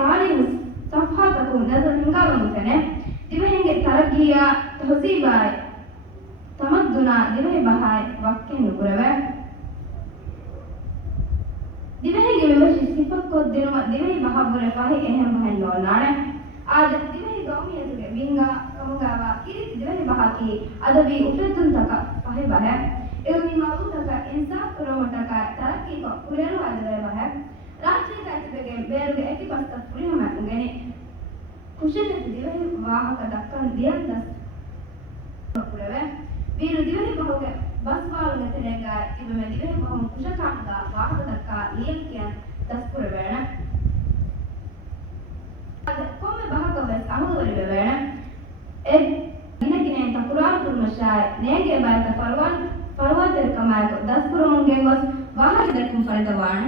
تعاليم صفحاتكم نظر هنقاوم سنة دبهنجي ترقية تهذيباي تمدنا دبه بهاي وكين نقربه دبهنجي بمشي صفات قد دنما دبه بها برفاهي اهم بهاي نولانه آج دبه قومية تبه بينغا كمغاوا كيرت دبه بها كي أدبي أفرتن تكا فهي بها إلمي معلوم تكا إنصاف كرم تكا ترقي کو كليرو أدبه بها ರಾಜ್ಯದ ಅತಿಬೆಗೆ ಬೇರೆ ಏಕಿ ಬಸ್ತ ಫ್ರೀ ಮಾಡ್ಕೊಂಗೇನೆ ಕುಶಲ ದಿವೇ ವಾಹಕ ದಕ್ಕನ್ ದಿಯಂದ ಕುರವೆ ವೀರು ದಿವೇ ಬಹುಗೆ ಬಸ್ ಬಾಲುಗ ತೆರೆಗ ಇಬೆ ದಿವೇ ಬಹು ಕುಶಕಾಂಗ ವಾಹಕ ದಕ್ಕ ಲಿಯಕಿಯ ದಸ್ಕುರವೇಣ ಅದ ಕೊಮ್ಮೆ ಬಹಕವೆ ಅಹುವರಿವೆ ವೇಣ ಎ ದಿನಕಿನೆ ಅಂತ ಕುರಾನ್ ತುರ್ಮಶಾಯ್ ನೇಗೆ ಬಾಯತ ಫರ್ವಾತೆರ್ ಕಮಾಯ ದಸ್ಕುರಮುಂಗೆ ಗೊಸ್ ವಾಹಕ ದಕ್ಕಂ ಫಲಿತವಾಣ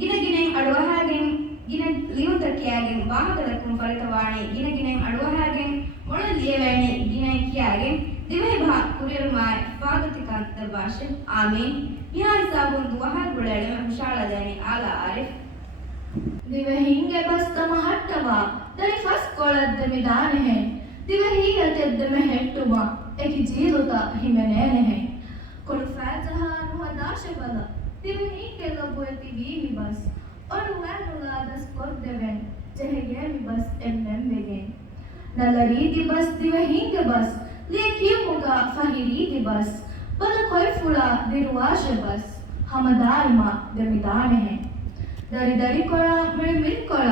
ಗಿನಗಿನೆ ಅಡುವಹಾಗೆಂ ಗಿನ ಲಿಯುತಕ್ಕಿಯಾಗೆಂ ವಾಹಕದಕ್ಕಂ ಫಲಿತವಾಣಿ ಗಿನಗಿನೆ ಅಡುವಹಾಗೆಂ ಮೊಳ ಲಿಯವೇಣಿ ಗಿನಕಿಯಾಗೆಂ ದಿವೈ ಭಾ ಕುರಿರುಮಾಯ್ ಸ್ವಾಗತಿಕಾಂತ ಭಾಷೆ ಆಮೀನ್ ಯಾರ್ ಸಾಬುನ್ ದುವಹಾಗ್ ಗುಳೆಳೆ ಹುಷಾಳದೇನಿ ಆಲ ಆರಿಫ್ ದಿವೆ ಹಿಂಗೆ ಬಸ್ತಮ ಹಟ್ಟವ ದರಿ ಫಸ್ ಕೊಳದ್ದಮಿ ದಾನೆ ಹೆ ದಿವೆ ಹೀಗೆ ತೆದ್ದಮೆ ಹೆಟ್ಟುವ ಏಕಿ ಜೀರುತ ಹಿಮೆನೇನೆ ಹೆ ಕೊಡು ಫಾಜಹಾನು ಹದಾಶ ಬಲ ದಿವೆ ಹಿಂಗೆ ಲಬ್ಬುಯತಿ ವೀವಿ ಬಸ್ ಒಡು ವ್ಯಾನುಲಾದಸ್ ಕೊದ್ದೆವೆನ್ ಜೆಹೆಗೇಮಿ ಬಸ್ ಎಮ್ಮೆಂಬೆಗೆ ನಲ್ಲ ರೀತಿ ಬಸ್ ದಿವೆ ಹಿಂಗೆ ಬಸ್ ಲೇಕಿ ಮುಗ ಫಹಿರೀತಿ ಬಸ್ ಬಲ ಕೊಯ್ಫುಳ ದಿರುವಾಶ ಬಸ್ ಹಮದಾಯಿಮ ದಮಿದಾನೆ ಹೆ ದರಿ ದರಿ ಕೊಳ ಮಿಳ್ ಮಿಳ್ ಕೊಳ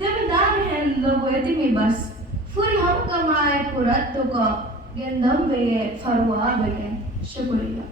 ದಮಿದಾನೆ ಹೆ ಲಬ್ಬುಯತಿ ಮಿ ಬಸ್ ಫುರಿ ಹಮ್ ಕಮಾಯ ಕುರತ್ತುಕ ಗೆಂದಂ ಬೆಗೆ ಫರುವಾ ಬೆಗೆ ಶುಕ್ರಿಯಾ